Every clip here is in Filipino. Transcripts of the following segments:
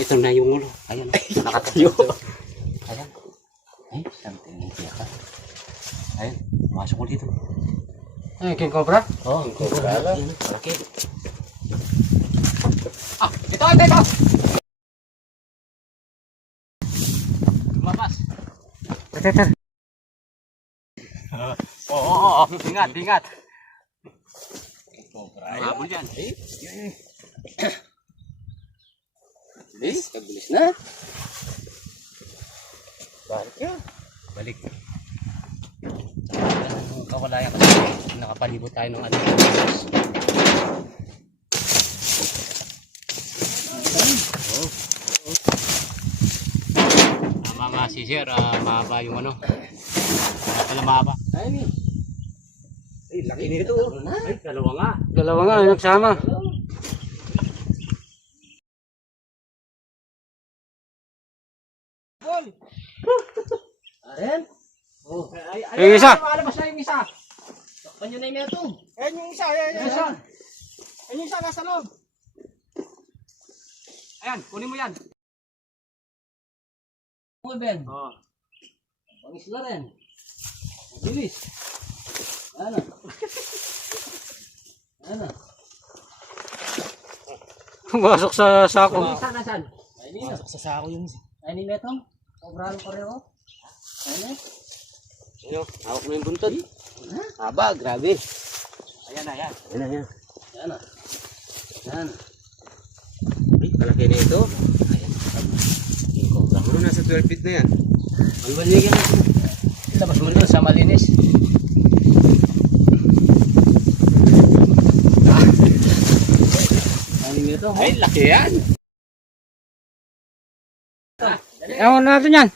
ito na yung ulo. Ayan, nakatayo. Ayan. Ay, something niya ka. Ayan, masuk ko dito. Ay, king cobra? Oh, king cobra lang. Malaki. Ah, ito! Lumabas. Ito. Oo. Ingat. King cobra. Mahabol yan. Kabilis na. Balik. Kawalayan kasi nakapalibot tayo ng ano. Tama si Sir, mahaba yung ano. Pala mahaba. Ay, Laki nito. Ay, dalawa nga. dalawa nga, nagsama. Ayan. Oh. Yung isa. Malabas na yung isa. Takpan nyo na yung metong. Ayan yung isa, ayan yung isa. Ayan yung isa, nasa loob. Ayan, kunin mo yan. Ben. Oh. Pangisla rin. Mabilis. Ano? Pumasok sa sako. Yung isa nasan? Masok sa sako yung isa. Ay ni metong. Sobrang pareho. Ayan. Ano, hawak mo yung buntod. Haba, grabe. Ayan na, yan. Ayan. Ay, kalaki na ito. Ayan. King cobra. Ano, nasa 12 feet na yan. Ang baligan ito. Labas mo doon sa malinis. Ay, laki yan. Ewan natin yan.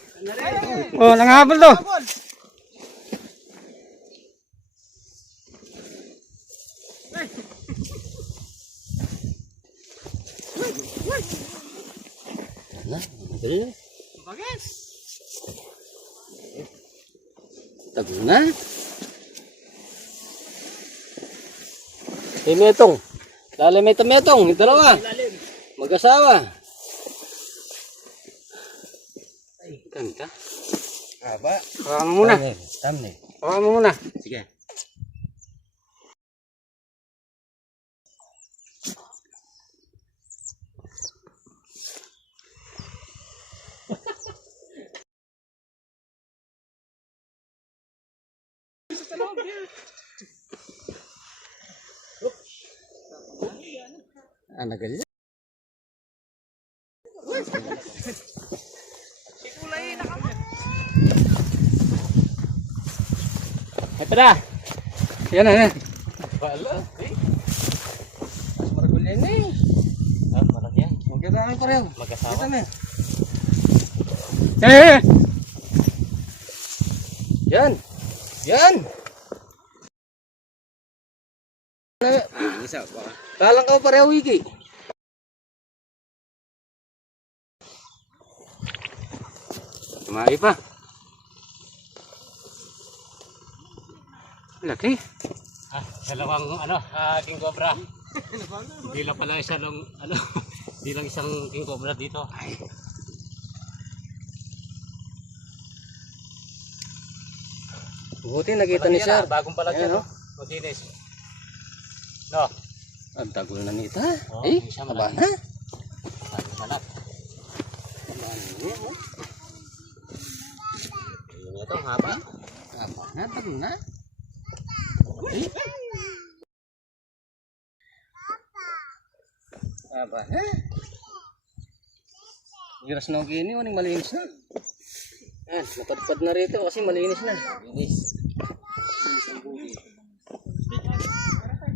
Oh, nangahabol to. Bagis. Tago na. Metong. Lalim ito metong. Ito dalawa. Mag-asawa. Ay, ganda. Haba. Hawakan mo muna. Tama eh. Hawakan mo muna. Sige. Nagal. Ay pada. Yan na. Wala. Mas maragul yan eh. Malaki yan. Magkailangan ko rin. Mag-asawa. Kita mo. Eh! Yan. Isa pa. Kalang ka pareho wiki. Tumai pa. Laki. Dalawang king cobra. Hindi lang pala isa lang hindi lang isang king cobra dito. Buti nakita ni Sir. Bagong pala Ayan, siya, no? oh. Matinis. No. Ang tagol na nito. Isa Taba malaki. na. Malak. Taba na niya. Ayun ito, haba. Taba na, tagol na. Taba na. Iras na gini, waning malinis na. Yan, natadpad na rito kasi malinis na. Malinis.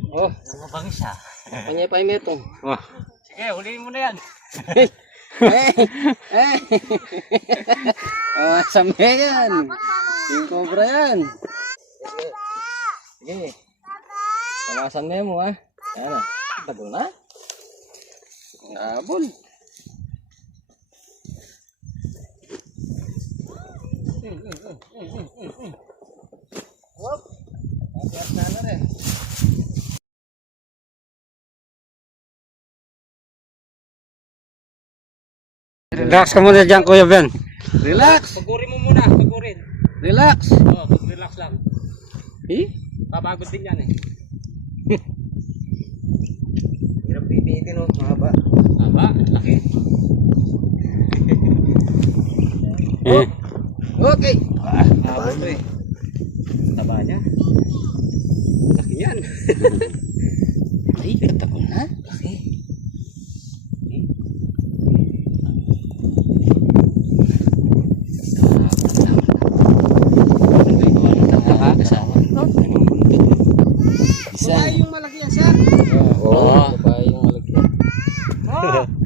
Oh, mabangis siya. Panyay-pay metong. Wah. Sige, huliin mo na yan. Masame yan. King cobra yan. Sige. Tamasan mo ha. Yan na. Tagol na. Ngabol. Hop. Tapos na rin. Relax ka muna dyan, Kuya Ben. Relax. Pagurin mo muna, pagurin. Relax. Oo, relax lang. Eh? Babagod din yan eh. Hirap pipitin oh, mahaba. Aba, laki. Eh. Okay. Aba ito eh. Taba niya. Laki yan. Ay, katapon na. Laki. Babae yung malaki yan, sir. Oo, pa yung malaki. Oo.